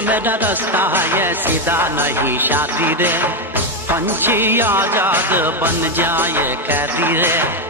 बेटा मेरा रास्ता है सीधा नहीं शादी रे, पंछी आजाद बन जाए कैदी रे।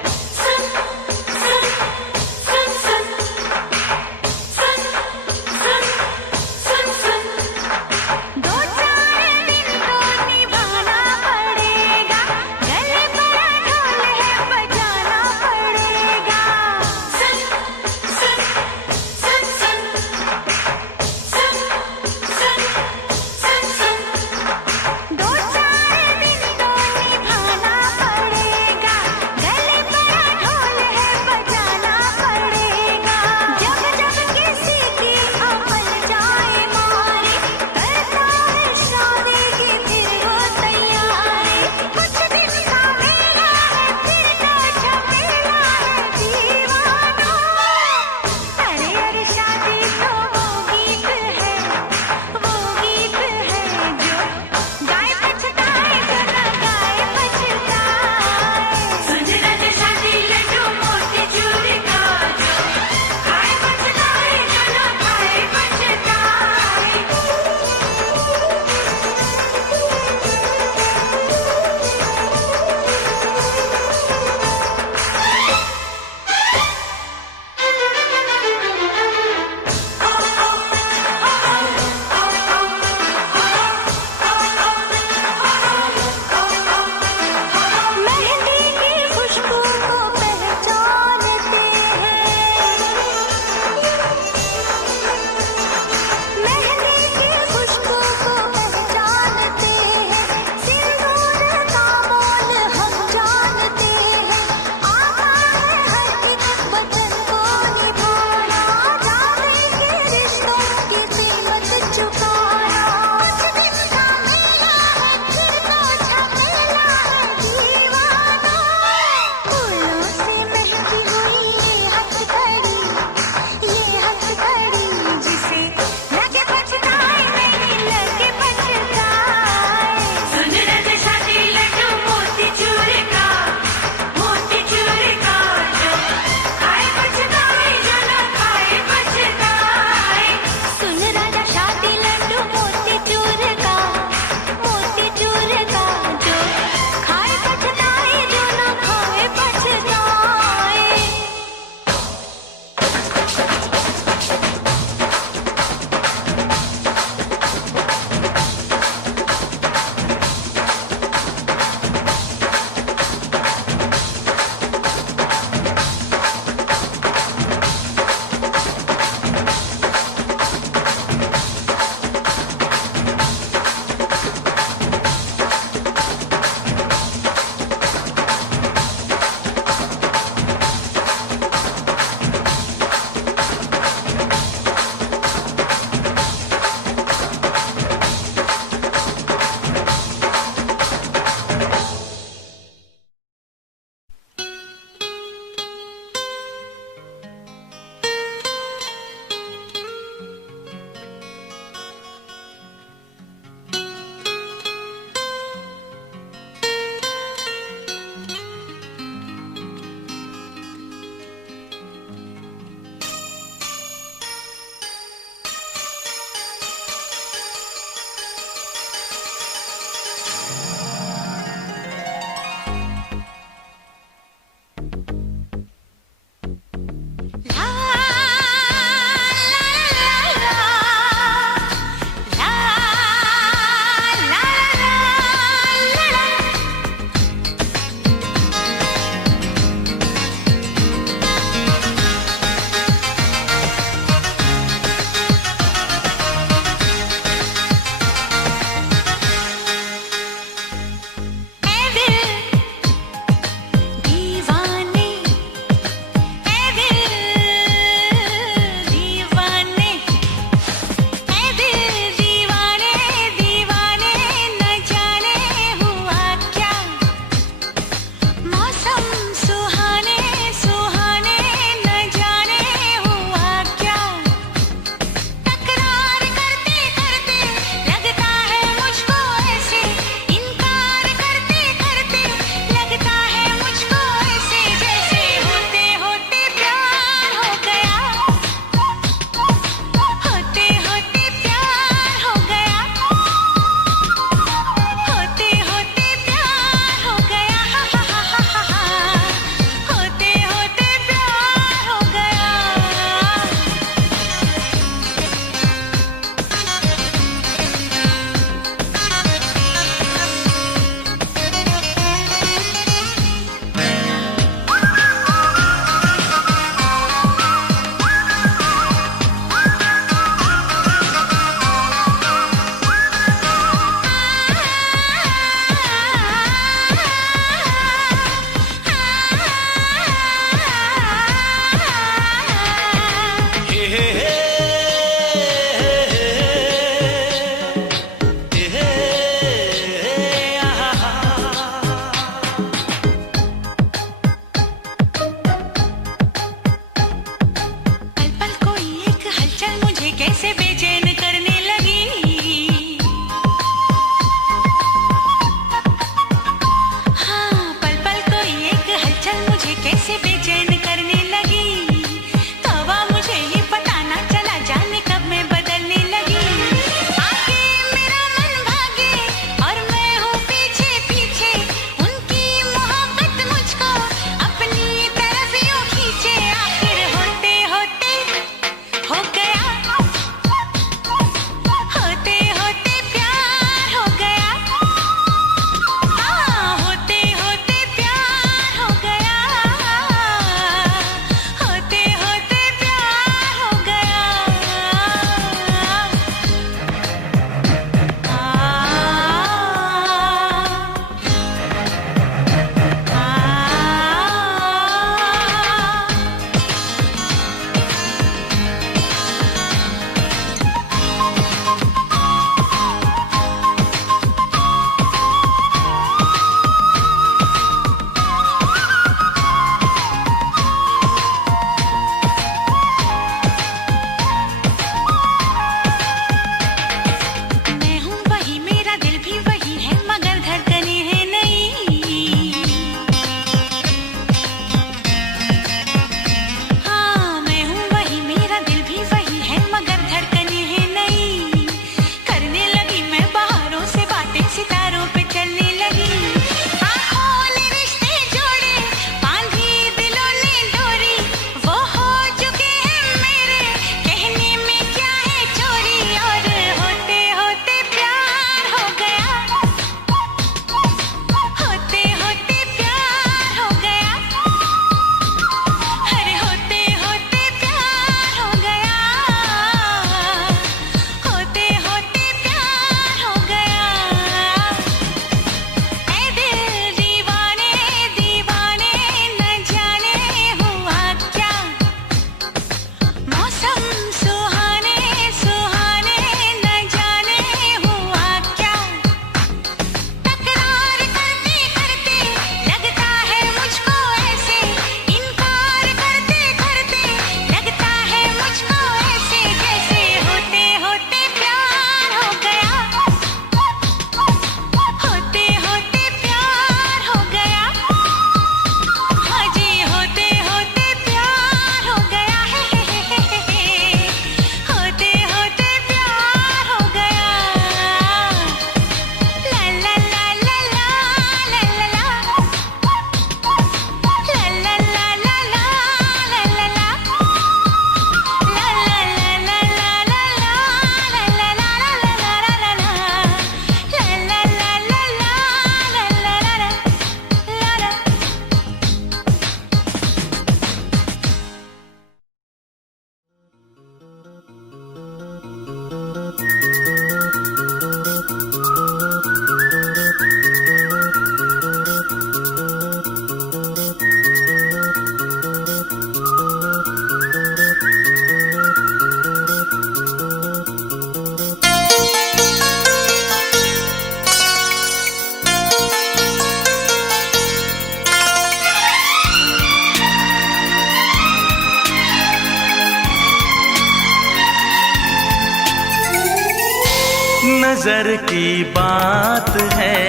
नजर की बात है,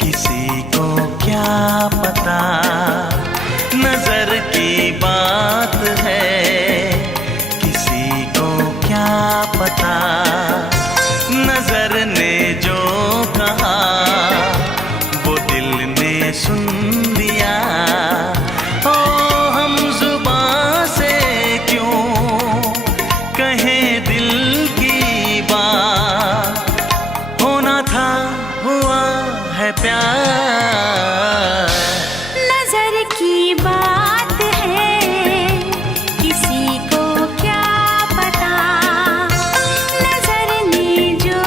किसी को क्या पता। नजर की बात है, किसी को क्या पता। नजर ने जो कहा वो दिल ने सुन लिया। ओ हम जुबां से क्यों कहें दिल की बात, होना था हुआ है प्यार। नजर की बात है, किसी को क्या पता। नजर ने जो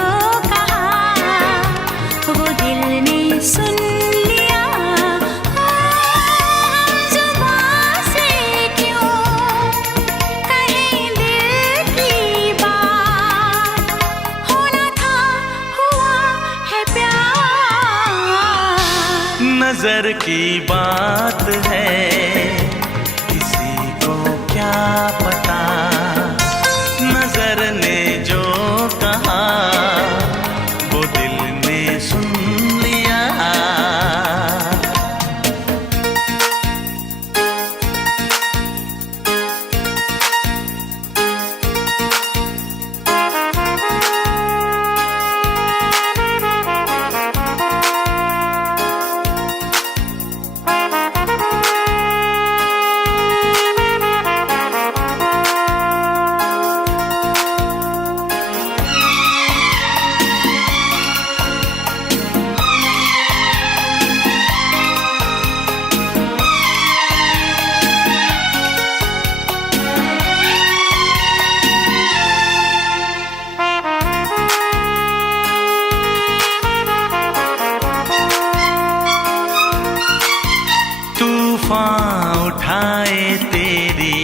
कहा वो दिल ने सुन लिया। हम जुबां से क्यों कहें दिल की बात, होना था हुआ है प्यार। नजर की बात है, किसी को क्या पता। नजर ने जो कहा वो दिल ने सुन लिया। तूफान उठाए तेरी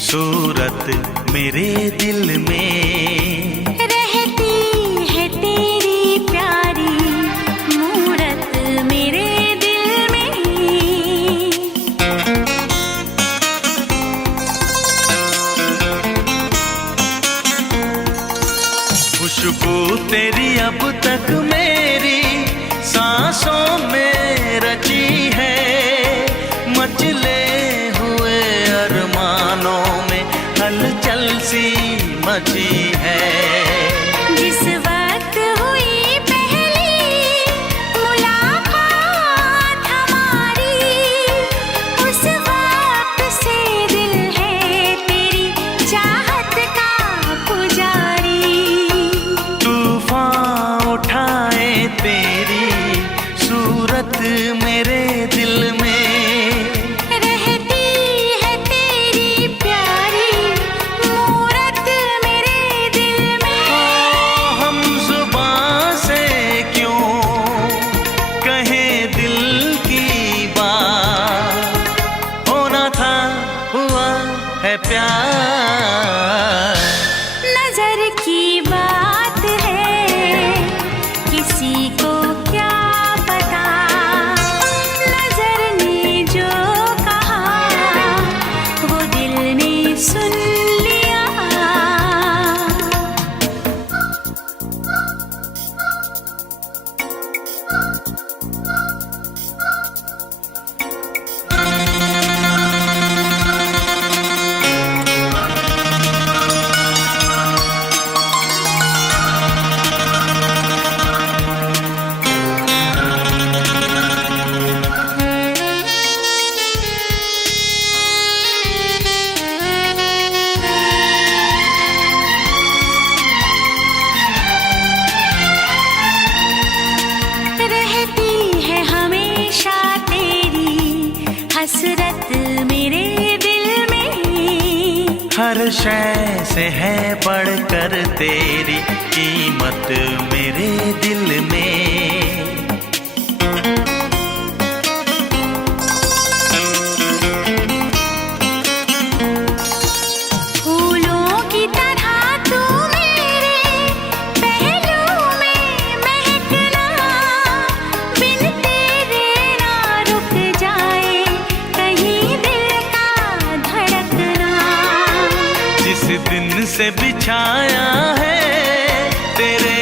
सूरत मेरे दिल में। रहती है तेरी प्यारी मूरत मेरे दिल में। खुशबू तेरी अब तक मेरी सांसों में रची है। मचले हुए अरमानों में हलचल सी मची है। जिस वक्त हुई पहली मुलाकात हमारी, उस वक्त से दिल है तेरी चाहत का पुजारी। तूफान उठाए तेरी सूरत मेरे दिल में। रहती है तेरी प्यारी मूरत मेरे दिल में। ओ हम जुबां से क्यों कहें दिल की बात, होना था हुआ है प्यार। नजर की बात है, किसी को क्या पता। नजर ने जो कहा वो दिल ने सुन लिया। रहती है हमेशा तेरी हसरत मेरे दिल में। हर शय से है बढ़कर तेरी कीमत मेरे दिल में। फूलों की तरह तू मेरे पहलू में महकना, बिन तेरे ना रुक जाए कहीं दिल का धड़कना। जिस दिन से बिछाया है तेरे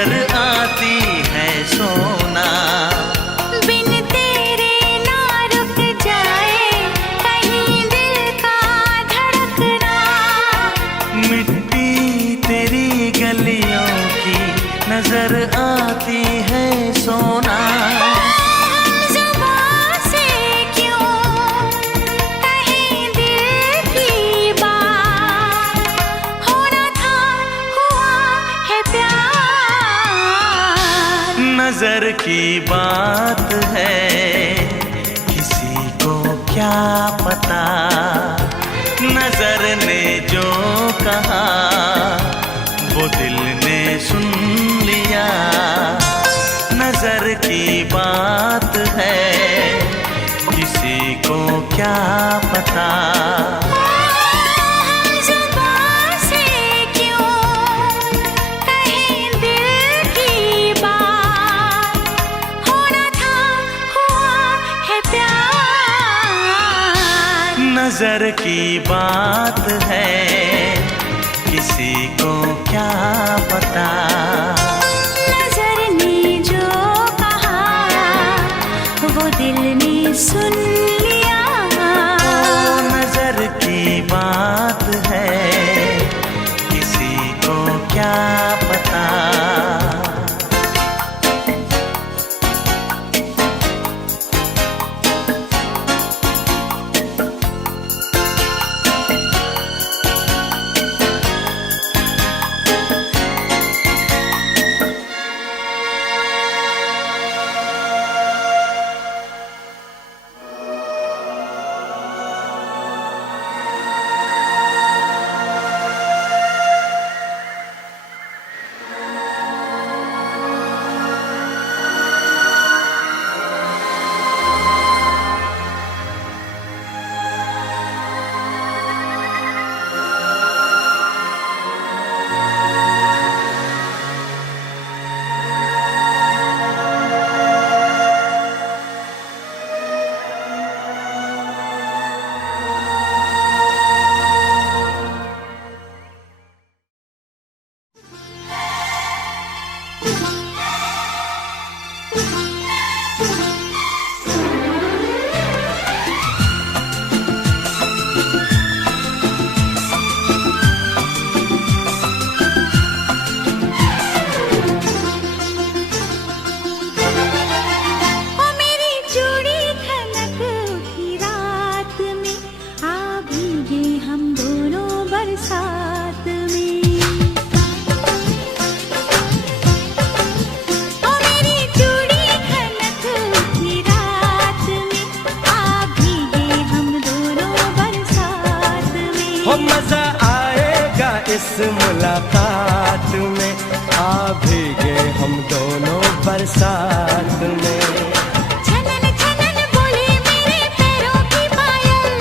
नजर आती है सोना। बिन तेरे ना रुक जाए कहीं दिल का धड़कना। मिट्टी तेरी गलियों की नजर आती है सोना। जुबां से क्यों कहीं दिल की बात, होना था हुआ है प्यार। नजर की बात है, किसी को क्या पता। नजर ने जो कहा वो दिल ने सुन लिया। नजर की बात है, किसी को क्या पता। जुबां से क्यों कहीं दिल की बात, होना था हुआ है प्यार। नजर की बात है, किसी को क्या पता। नजर ने जो कहा वो दिल ने सुन लिया। नजर की बात है, किसी को क्या पता। इस मुलाकात में आ भीगे हम दोनों बरसात में। छनन छनन बोले मेरे पैरों की पायल,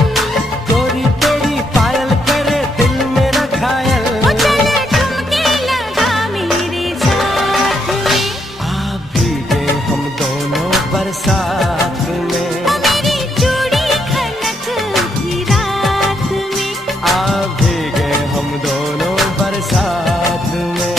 गोरी तेरी पायल करे दिल मेरा घायल। वो चले ठुमके लगा मेरे साथ में। आ भीगे हम दोनों बरसात में। वो मेरी चूड़ी खनक उठी रात में। आ भीगे हम दोनों बरसात में।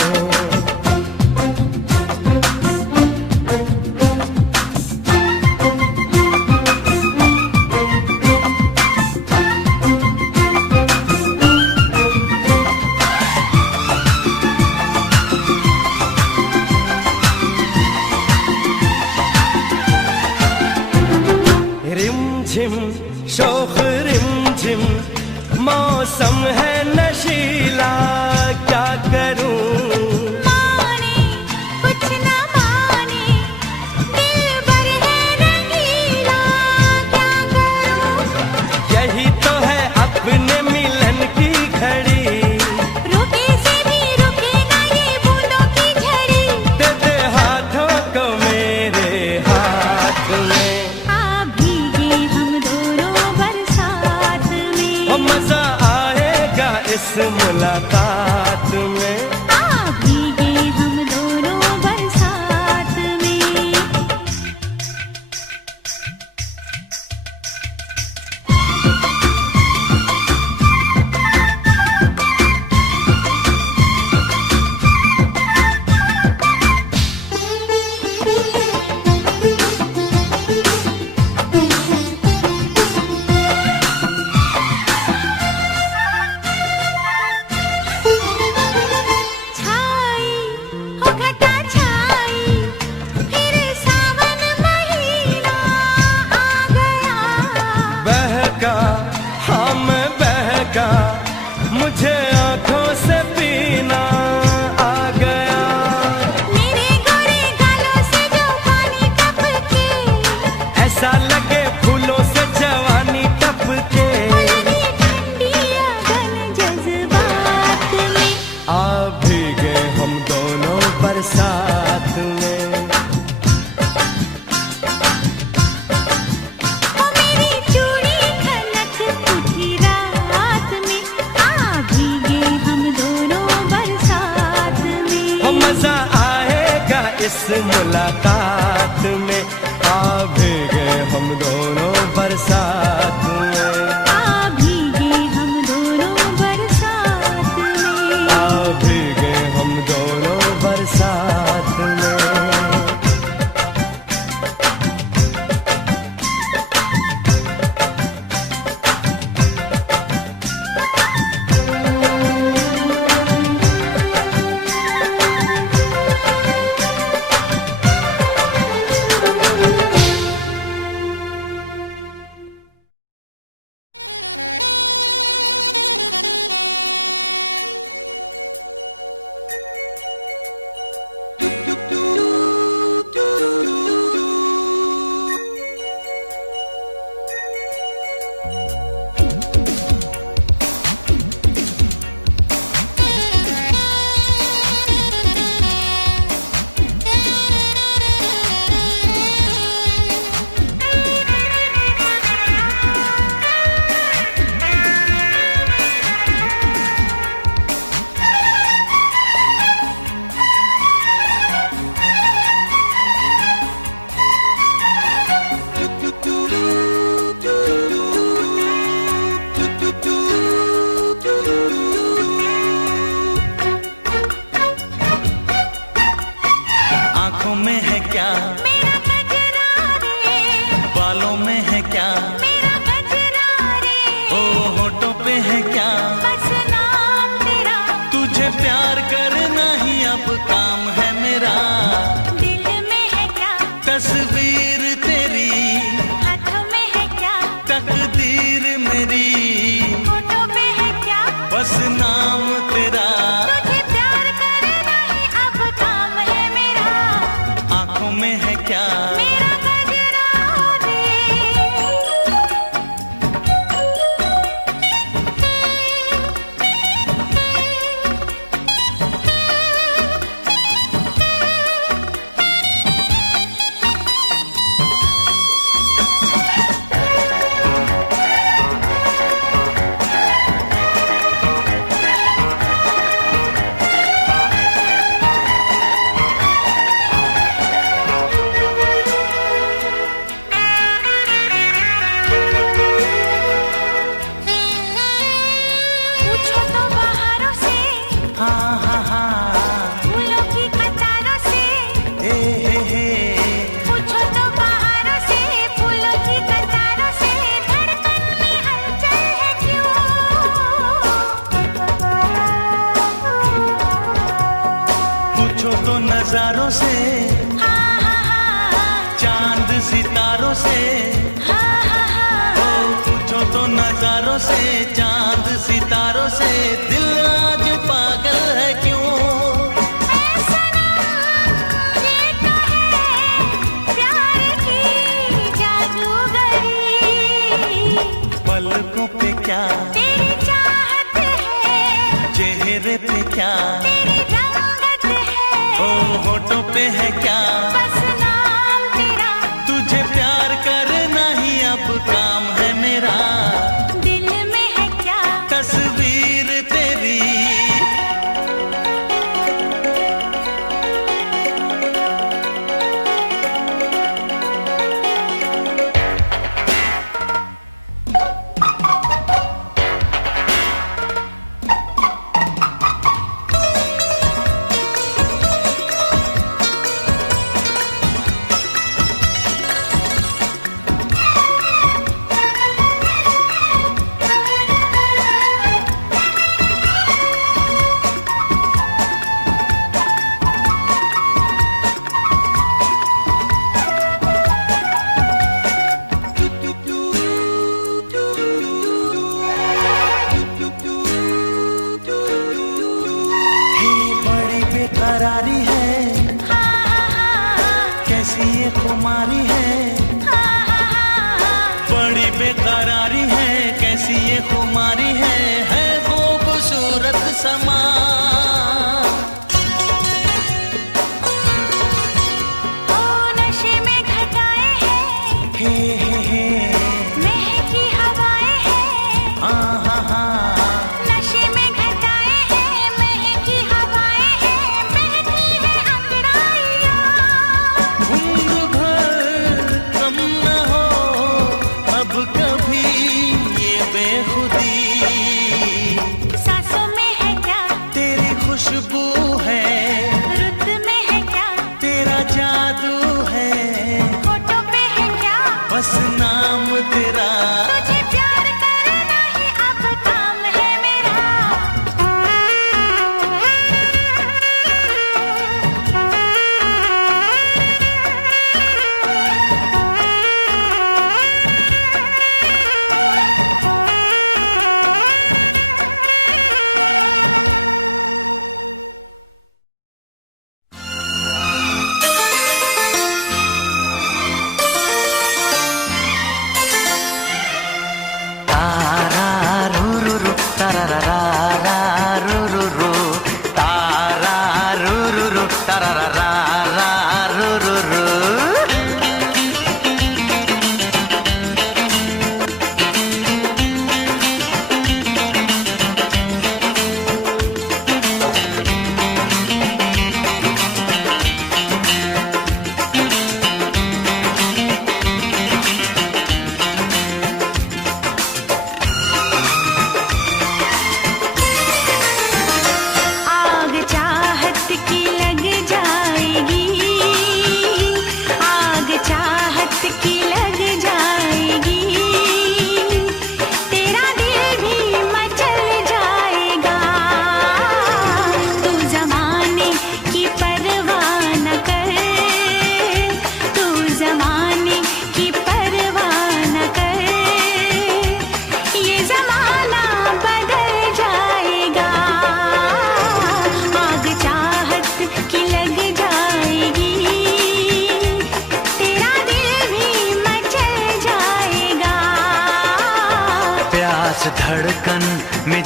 रिमझिम शोख रिमझिम मौसम है नशीला, क्या करूं माने कुछ न माने दिल भर है रंगीला, क्या करूं। यही तो है अपने मिलन की घड़ी। रुके से भी रुके ना ये बूंदों की झड़ी। दे दे हाथों को मेरे हाथ में। आ भीगे हम दोनों बरसात में। मजा आएगा इस मुलाकात इस मुलाकात में, आ भीगे हम दोनों बरसात में, आ भीगे हम दोनों बरसात में, आ भीगे हम दोनों बरसात में।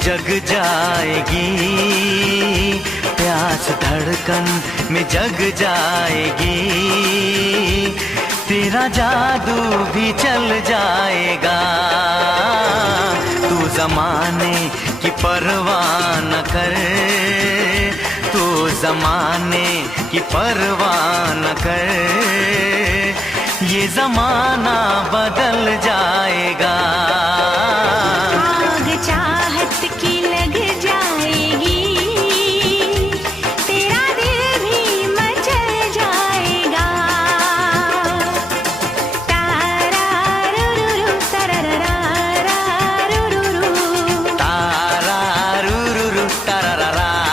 जग जाएगी, प्यास धड़कन में जग जाएगी, तेरा जादू भी चल जाएगा। तू ज़माने की परवाह न कर, तू ज़माने की परवाह न कर, ये ज़माना बदल जाएगा। आग चाहत की लग जाएगी, तेरा दिल भी मचल जाएगा। तारारुरुरु तरररारारुरुरु, तारारुरुरु तरररारारुरुरु।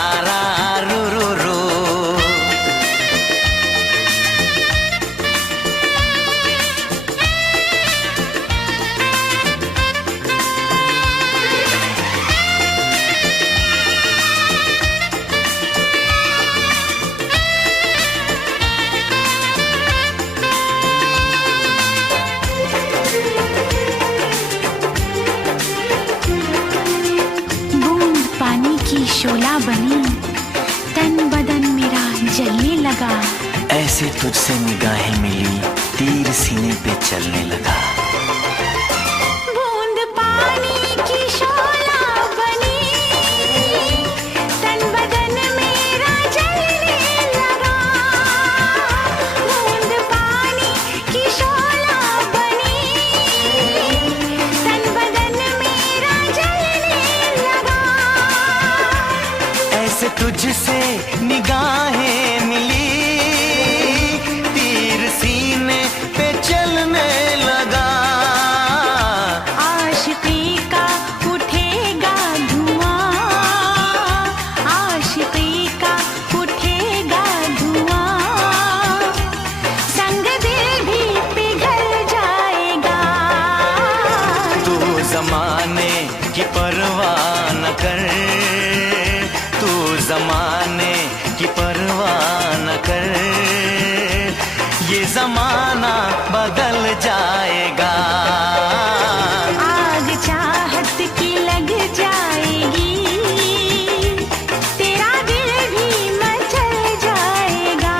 बूंद पानी की शोला बनी, तन बदन मेरा जलने लगा। ऐसे तुझसे निगाहें मिली, तीर सीने पे चलने लगा। बूंद पानी की शोला बनी, तन बदन मेरा जलने लगा। बूंद पानी की शोला बनी, तन बदन मेरा जलने लगा। ऐसे तुझसे निगाहें मिली, तीर सीने पे चलने लगा। आशिकी का उठेगा धुआं, आशिकी का उठेगा धुआं, संग दिल भी पिघल जाएगा। तू ज़माने की परवाह न कर, तू ज़माने की परवाह न कर, ये ज़माना बदल जाएगा। आग चाहत की लग जाएगी, तेरा दिल भी मचल जाएगा।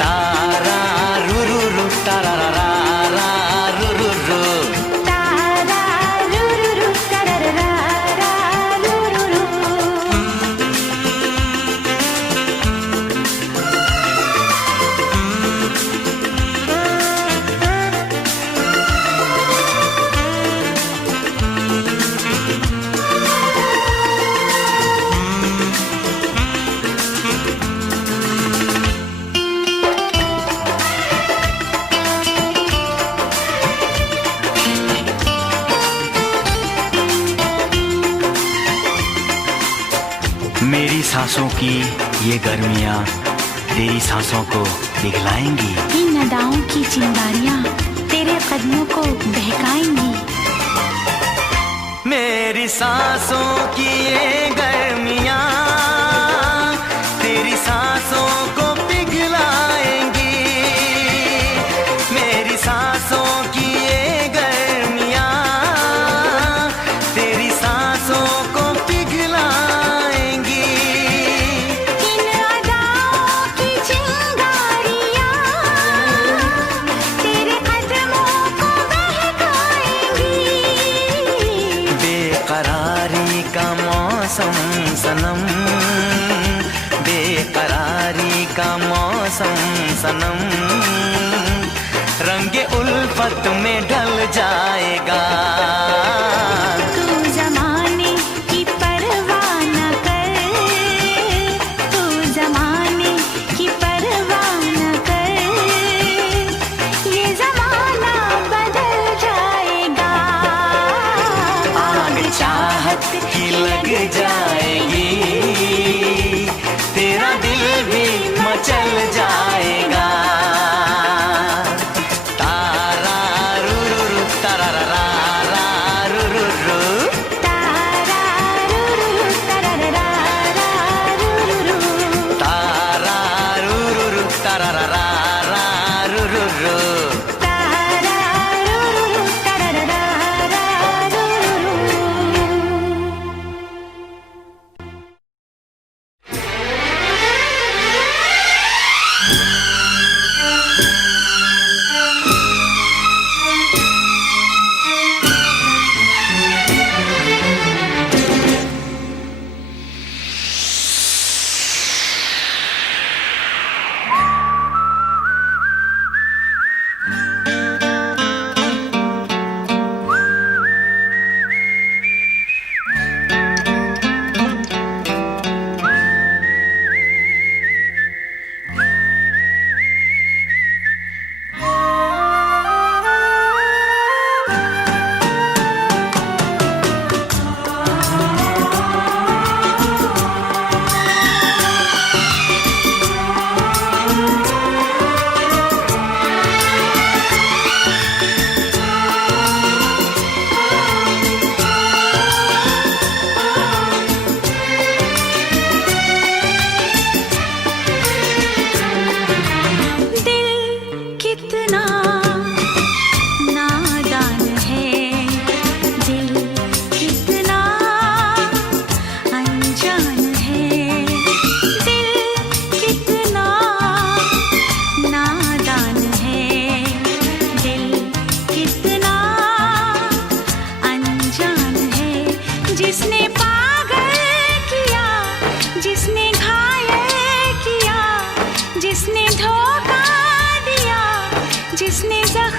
तारारुरुरु तरररारारुरुरु। तारारुरुरु तरररारारुरुरु। मेरी सांसों की ये गर्मियाँ तेरी सांसों को पिघलाएंगी। इन अदाओं की चिंगारियां तेरे कदमों को बहकाएंगी। मेरी सांसों की ये गर्मियाँ तेरी सांसों को पिघलाएंगी। मेरी सांसों की ये गर्मियाँ तेरी सांसों को पिघलाएंगी। इन अदाओं की चिंगारियां तेरे कदमों को बहकाएंगी। बेकरारी का मौसम सनम, बेकरारी का मौसम सनम, रंगे उल्फत में ढल जाएगा। तू ज़माने की परवाह न कर, तू ज़माने की परवाह न कर, ये ज़माना बदल जाएगा। आग चाहत की लग जाएगी, तेरा दिल भी मचल जाएगा। तारारुरुरु तरररारारुरुरु। तारारुरुरु तरररारारुरुरु। तारारुरुरु तरररारारुरुरु। तारारुरुरु तरररारारुरुरु।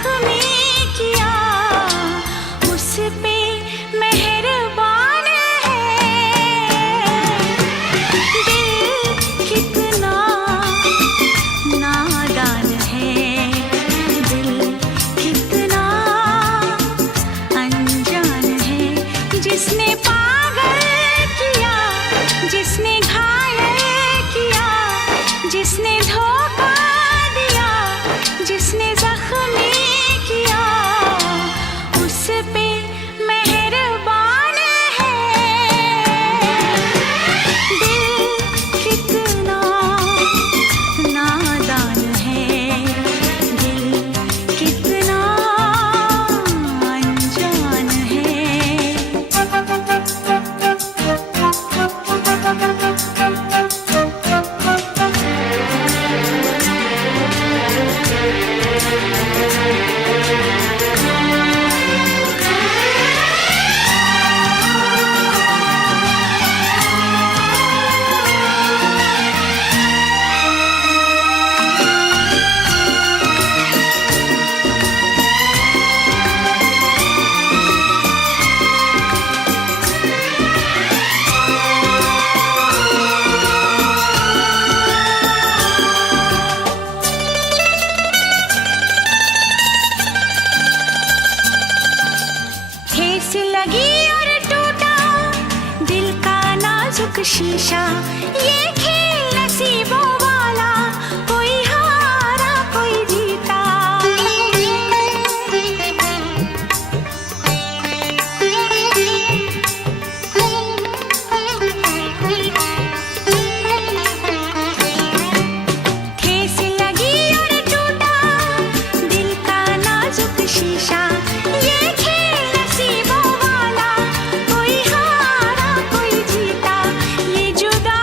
जख्मी किया, उस पे मेहरबान है। दिल कितना नादान है, दिल कितना अनजान है। जिसने पागल किया, जिसने घायल किया, जिसने धोखा दिया, जिसने जख्मी किया, उस पे मेहरबान है। दिल कितना नादान है, दिल कितना अनजान है। ठेस लगी और टूटा दिल का नाजुक शीशा, ये खेल नसीबों वाला, कोई हारा कोई जीता। ठेस लगी और टूटा दिल का नाजुक शीशा, ये खेल नसीबों वाला, कोई हारा कोई जीता। ये जुदा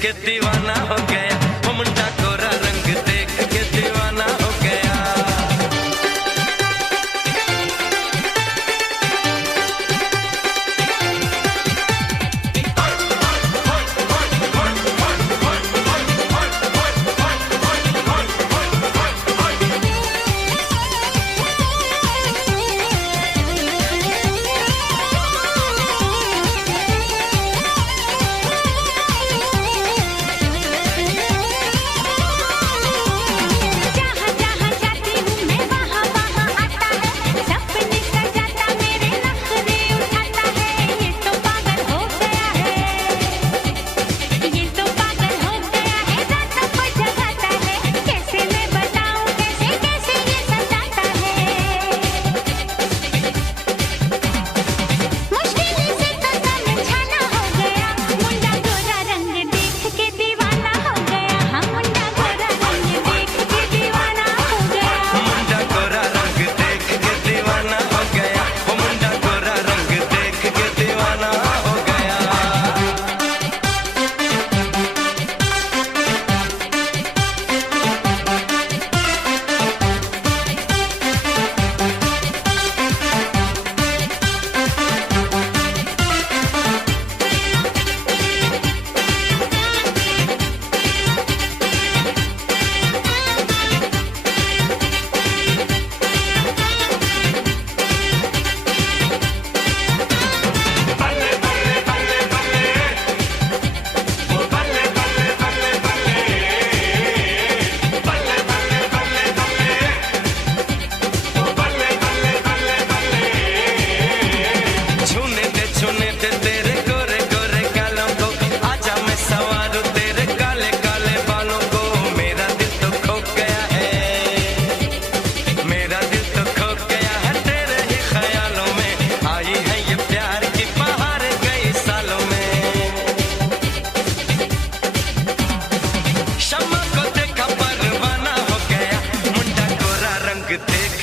के दीवाना हो गया, वो मुंडा गोरा रंग देख के दीवाना हो गया।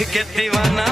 के दीवाना